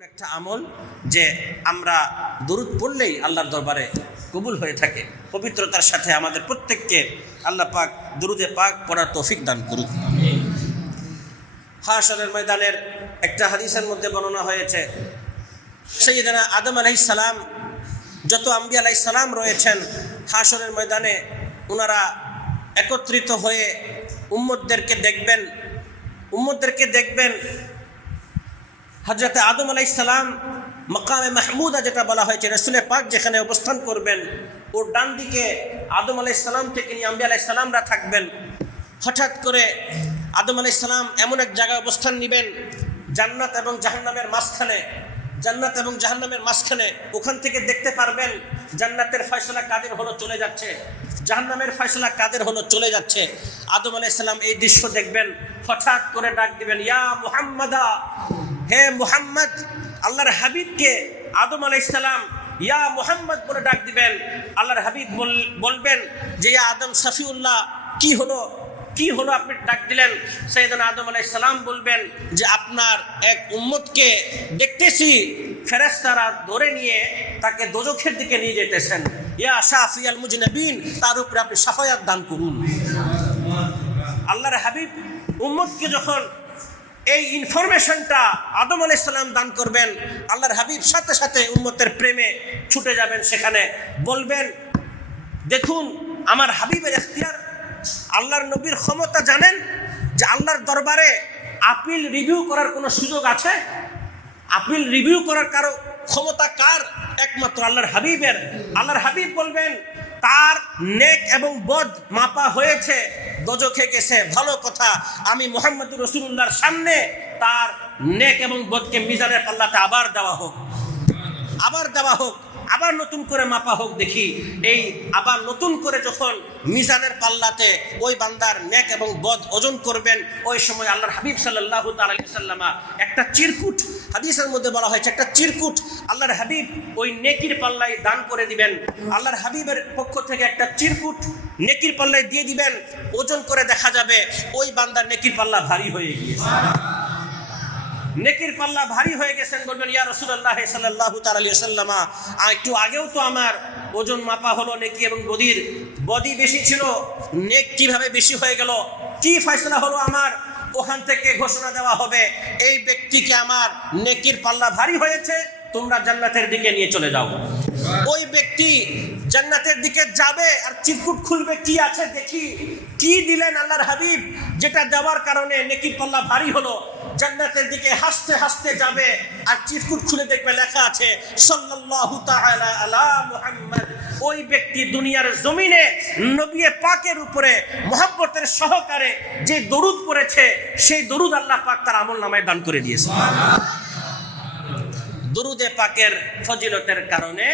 এমন একটা আমল যে আমরা দরুদ পড়লেই আল্লাহর দরবারে কবুল হয়ে থাকে। পবিত্রতার সাথে আমাদের প্রত্যেককে আল্লাহ পাক দরুদে পাক পড়ার তৌফিক দান করুক। হাসরের ময়দানের একটা হাদিসের মধ্যে বর্ণনা হয়েছে, সৈয়দানা আদম আলাইহিস সালাম, যত আম্বি আলাইহিস সালাম রয়েছেন হাসরের ময়দানে ওনারা একত্রিত হয়ে উম্মদদেরকে দেখবেন উম্মদদেরকে দেখবেন হজরত আদম আলাইসালাম মকামে মাহমুদা যেটা বলা হয়েছে, রসুলের পাক যেখানে অবস্থান করবেন, ওর ডান দিকে আদম আলাইসালাম থেকে নিয়ে আম্বি আলাইসালামরা থাকবেন। হঠাৎ করে আদম আলাইসালাম এমন এক জায়গায় অবস্থান নেবেন, জান্নাত এবং জাহান্নামের মাঝখানে, জান্নাত এবং জাহান্নামের মাঝখানে ওখান থেকে দেখতে পারবেন জান্নাতের ফয়সলা কাদের হলো চলে যাচ্ছে, জাহান্নামের ফয়সলা কাদের হলো চলে যাচ্ছে। আদম আলাইসালাম এই দৃশ্য দেখবেন, হঠাৎ করে ডাক দিবেন, ইয়া মুহাম্মাদা! হে মুহাম্মদ, আল্লাহর হাবিবকে আদম আলাইসালাম ইয়া মুহাম্মদ বলে ডাক দিবেন। আল্লাহর হাবিব বল- বলবেন যে, ইয়া আদম সাফিউল্লাহ কি হলো? কি হলো? আপনি ডাক দিলেন। সৈয়দান আদম আলাইসালাম বলবেন যে, আপনার এক উম্মতকে দেখতেছি ফেরেস্তারা ধরে নিয়ে তাকে দোজখের দিকে নিয়ে যেতেছেন। ইয়া শাফি আল মুজনবিন, তার উপরে আপনি সাফায়াত দান করুন। আল্লাহর হাবিব উম্মতকে যখন এই ইনফরমেশনটা আদম আলাইসাল্লাম দান করবেন। আল্লাহর হাবিব সাথে সাথে উন্মতের প্রেমে ছুটে যাবেন সেখানে। বলবেন, দেখুন, আমার হাবিবের এখতিয়ার, আল্লাহর নবীর ক্ষমতা জানেন যে আল্লাহর দরবারে আপিল রিভিউ করার কোনো সুযোগ আছে? আপিল রিভিউ করার কারও ক্ষমতা কার? একমাত্র আল্লাহর হাবিবের। আল্লাহর হাবিব বলবেন তার নেক এবং বদ মাপা হয়েছে। দজখে গেছে, ভালো কথা। আমি মোহাম্মদ রসুল্লাহর সামনে তার নেক এবং বদকে মিজানের পাল্লাতে আবার দেওয়া হোক। আবার দেওয়া হোক। আবার নতুন করে মাপা হোক দেখি। এই আবার নতুন করে যখন মিজানের পাল্লাতে ওই বান্দার নেক এবং বদ ওজন করবেন, ওই সময় আল্লাহর হাবিব সাল্লাহ সাল্লামা একটা চিরকুট, হাদিসের মধ্যে বলা হয়েছে, একটা চিরকুট আল্লাহর হাবিব ওই নেকির পাল্লায় দান করে দিবেন। আল্লাহর হাবিবের পক্ষ থেকে একটা চিরকুট নেকির পাল্লায় দিয়ে দিবেন। ওজন করে দেখা যাবে, ওই বান্দার নেকির পাল্লা ভারী হয়ে গিয়েছে। নেকির পাল্লা ভারী হয়ে গেছেন বলবেন, ইয়া রসুল্লাহ সাল্লাহ সাল্লামা একটু আগেও তো আমার ওজন মাপা হলো নেকি এবং বদির। বদি বেশি ছিল, নেক কীভাবে বেশি হয়ে গেল? কি ফয়সলা হলো আমার? ওখান থেকে ঘোষণা দেওয়া হবে, এই ব্যক্তিকে আমার নেকির পাল্লা ভারী হয়েছে, তোমরা জান্নাতের দিকে নিয়ে চলে যাও। ওই ব্যক্তি জান্নাতের দিকে যাবে আর চিরকুট খুলবে কি আছে দেখি। কি দিলেন আল্লাহর হাবিব? যেটা দেওয়ার কারণে নেকির পাল্লা ভারী হলো। জান্নাতের দিকে হাসতে হাসতে যাবে আর চিরকুট খুলে দেখবে লেখা আছে, সাল্লাল্লাহু তাআলা আলা মুহাম্মদ। ওই ব্যক্তি দুনিয়ার জমিনে নবী পাকের উপরে মহব্বতের সহকারে যে দরুদ পড়েছে, সেই দরুদ আল্লাহ পাক তার আমল নামায় দান করে দিয়েছে। দরুদে পাকের ফজিলতের কারণে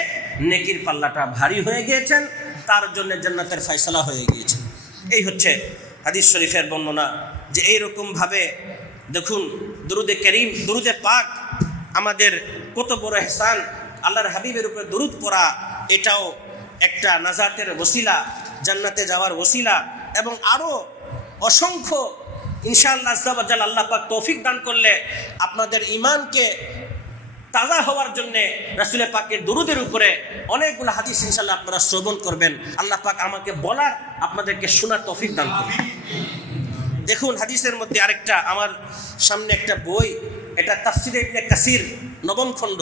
নেকির পাল্লাটা ভারী হয়ে গিয়েছেন, তার জন্য জান্নাতের ফয়সলা হয়ে গিয়েছে। এই হচ্ছে হাদিস শরীফের বর্ণনা যে এইরকমভাবে দেখুন, দরুদে করিম, দরুদে পাক, আমাদের কত বড় এহসান। আল্লাহর হাবিবের উপরে দরুদ পড়া, এটাও একটা নাজাতের ওসিলা, জান্নাতে যাওয়ার ওসিলা, এবং আরও অসংখ্য, ইনশাআল্লাহ আজ্জাল আল্লাহ পাক তৌফিক দান করলে আপনাদের ইমানকে তাজা হওয়ার জন্যে রাসুলের পাকের দরুদের উপরে অনেকগুলো হাদিস ইনশাল্লাহ আপনারা শ্রবণ করবেন। আল্লাহ পাক আমাকে বলার, আপনাদেরকে শোনার তৌফিক দান করবেন দেখুন হাদিসের মধ্যে আরেকটা আমার সামনে একটা বই এটা তাফসিরে ইবনে কাসির নবম খণ্ড।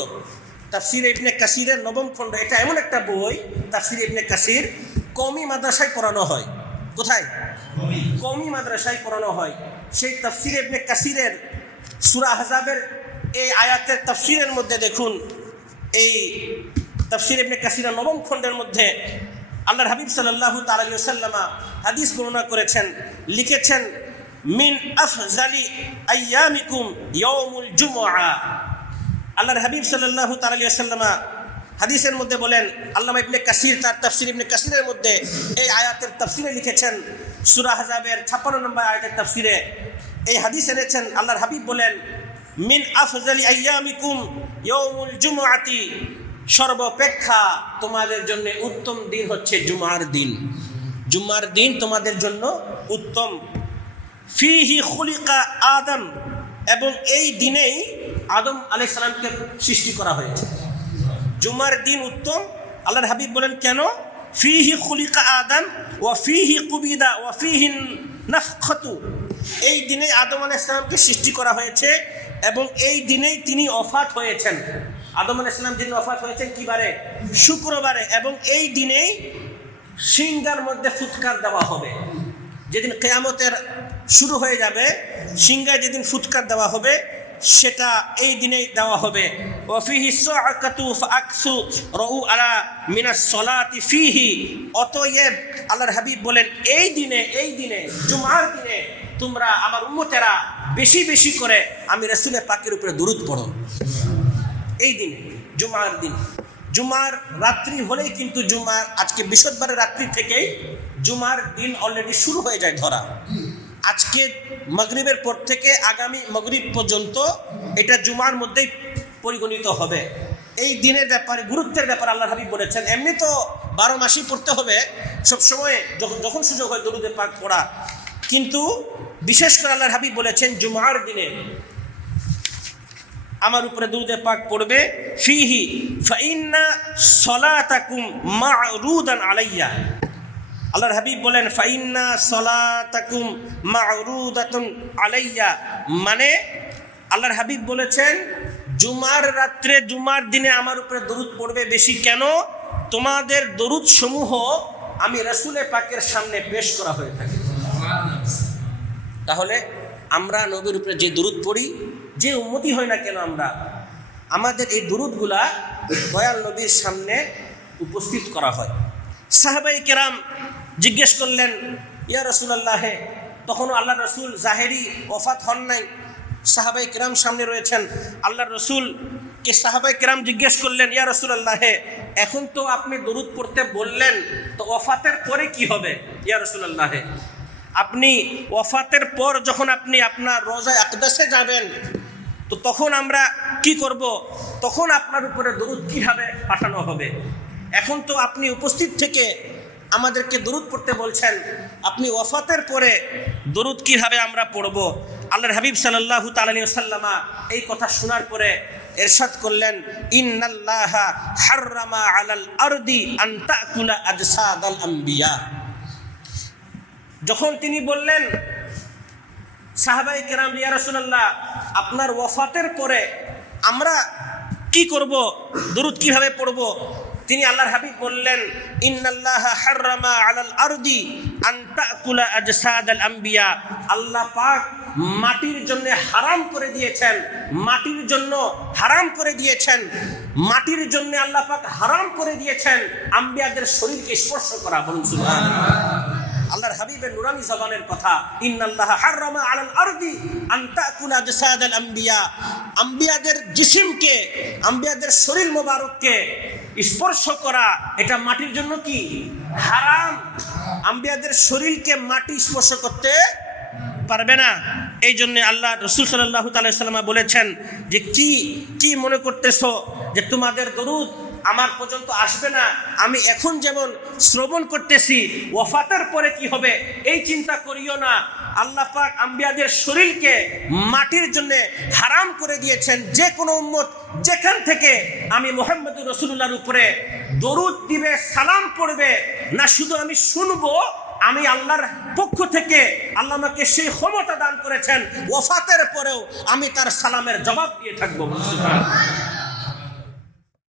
তাফসিরে ইবনে কাসিরের নবম খণ্ড এটা এমন একটা বই তাফসিরে ইবনে কাসির কমি মাদ্রাসায় পড়ানো হয়। কোথায়? কমি মাদ্রাসায় পড়ানো হয়। সেই তাফসিরে ইবনে কাসিরের সুরা হাজাবের এই আয়াতের তাফসিরের মধ্যে দেখুন এই তাফসির ইবনে কাসিরের নবম খণ্ডের মধ্যে আল্লাহর হাবিব সাল্লাল্লাহু তাআলা সাল্লামা হাদিস বর্ণনা করেছেন লিখেছেন মিন আফজালি আইয়ামিকুম ইয়াউমুল জুমআ। আল্লাহর হাবিব সাল্লাল্লাহু তাআলা সাল্লামা হাদিসের মধ্যে বলেন, আল্লামা ইবনে কাসির তার তাফসির ইবনে কাসিরের মধ্যে এই আয়াতের তাফসিরে লিখেছেন, সূরা হাজাবের 56 নম্বর আয়াতের তাফসিরে এই হাদিস এনেছেন আল্লাহর হাবিব বলেন, মিন আফজালি আইয়ামিকুম ইয়াউমুল জুমআতি। সর্বাপেক্ষা তোমাদের জন্য উত্তম দিন হচ্ছে জুমার দিন। জুমার দিন তোমাদের জন্য উত্তম। ফিহি খুলিকা আদম এবং এই দিনেই আদম আলাই সালামকে সৃষ্টি করা হয়েছে। জুমার দিন উত্তম। আল্লাহর হাবিব বলেন, কেন? ফিহি খুলিকা আদম ওয়া ফিহি কুবিদা ওয়া ফিহি নাফখাতু। এই দিনে আদম আলাইহিস সালামকে সৃষ্টি করা হয়েছে এবং এই দিনেই তিনি অফাত হয়েছেন। আদম আলাইহিস সালাম যিনি অফাত হয়েছেন কি বারে? শুক্রবারে। এবং এই দিনেই সিংহার মধ্যে ফুৎকার দেওয়া হবে। যেদিন কেয়ামতের শুরু হয়ে যাবে। সিংহায় যেদিন ফুৎকার দেওয়া হবে, সেটা এই দিনেই দেওয়া হবে। অতএব আল্লাহর হাবিব বলেন, এই দিনে এই দিনে, জুমার দিনে তোমরা আমার উম্মতেরা বেশি বেশি করে আমি রাসূলের পাকের উপরে দরুদ পড়ো। এই দিনে, জুমার দিন। জুমার রাত্রি হলেই কিন্তু জুমার, আজকে বৃহস্পতিবারের রাত্রি থেকেই জুমার দিন অলরেডি শুরু হয়ে যায় ধরা। আজকে মগরিবের পর থেকে আগামী মগরিব পর্যন্ত এটা জুমার মধ্যেই পরিগণিত হবে। এই দিনের ব্যাপারে, গুরুত্বের ব্যাপারে আল্লাহ হাবিব বলেছেন, এমনি তো বারো মাসই পড়তে হবে, সবসময় যখন যখন সুযোগ হয় দরুদে পাক পড়া। কিন্তু বিশেষ করে আল্লাহর হাবিব বলেছেন, জুমার দিনে আমার উপরে দুরুদে পাক পড়বে, ফিহি ফাইন্না সলাতাকুম মা'রুদান আলাইয়া। আল্লাহর হাবিব বলেন, ফাইন্না সলাতাকুম মা'রুদাতুন আলাইয়া। মানে আল্লাহর হাবিব বলেছেন, জুমার রাত্রে জুমার দিনে আমার উপরে দরুদ পড়বে বেশি। কেন? তোমাদের দরুদ সমূহ আমি রসুলে পাকের সামনে পেশ করা হয়ে থাকে। তাহলে আমরা নবীর উপরে যে দরুদ পড়ি, যে উন্মতি হয় না কেন আমরা? আমাদের এই দরুদগুলা দয়াল নবীর সামনে উপস্থিত করা হয়। সাহাবাই কেরাম জিজ্ঞেস করলেন, ইয়া রসুল আল্লাহে তখনও আল্লাহ রসুল জাহেরি ওফাত হন নাই? সাহাবাই কেরাম সামনে রয়েছেন। আল্লাহ রসুল কে সাহাবাই কেরাম জিজ্ঞেস করলেন, ইয়া রসুল আল্লাহে এখন তো আপনি দরুদ পড়তে বললেন, তো ওফাতের পরে কি হবে? ইয়া রসুল আল্লাহে আপনি ওয়াফাতের পর যখন আপনি আপনার রোজা আকদাসে যাবেন, তো তখন আমরা কি করব? তখন আপনার উপরে দরুদ কীভাবে পাঠানো হবে? এখন তো আপনি উপস্থিত থেকে আমাদেরকে দরুদ পড়তে বলছেন, আপনি ওয়াফাতের পরে দরুদ কীভাবে আমরা পড়ব? আল্লাহর হাবিব সাল্লাল্লাহু তাআলা সাল্লামা এই কথা শোনার পরে এরশাদ করলেন, ইন্নাল্লাহা হাররামা আলাল আরদি আন তাকুলা আজসাদাল আম্বিয়া যখন তিনি বললেন সাহাবাই কেরাম রিয়া রসুল্লাহ আপনার ওয়াফাতের পরে আমরা কি করব? দরুদ কীভাবে পড়ব? তিনি আল্লাহর হাবিব বললেন, ইন্নাল্লাহ হাররামা আলাল আরদি আন তাকুলা আজসাদ আল আম্বিয়া। আল্লাহ পাক মাটির জন্য হারাম করে দিয়েছেন, মাটির জন্য হারাম করে দিয়েছেন, মাটির জন্য আল্লাহ পাক হারাম করে দিয়েছেন। আম্বিয়াদের শরীরকে স্পর্শ করা, বলুন আল্লাহর হাবিবের নুরানি জবানের কথা, ইন্নাল্লাহ হাররামা আলাল আরদি আন তাকুলা জাসাদাল আম্বিয়া। আম্বিয়াদের জিসিমকে, আম্বিয়াদের শরীর মোবারককে স্পর্শ করা, এটা মাটির জন্য কি? হারাম। আম্বিয়াদের শরীরকে মাটি স্পর্শ করতে পারবে না। এই জন্য আল্লাহ রসুল সাল্লাহ তাল্লামা বলেছেন যে, কি কি মনে করতেছ যে তোমাদের দরুদ আমার পর্যন্ত আসবে না। আমি এখন যেমন শ্রবণ করতেছি, ওফাতের পরে কি হবে? এই চিন্তা করিও না। আল্লাহ পাক আম্বিয়াদের শরীরকে মাটির জন্য হারাম করে দিয়েছেন। যে কোনো উম্মত যেখান থেকে আমি মোহাম্মদ রসুল্লাহর উপরে দরুদ দিবে, সালাম পড়বে, না শুধু আমি শুনব, আমি আল্লাহর পক্ষ থেকে আল্লাহ আমাকে সেই ক্ষমতা দান করেছেন, ওফাতের পরেও আমি তার সালামের জবাব দিয়ে থাকব।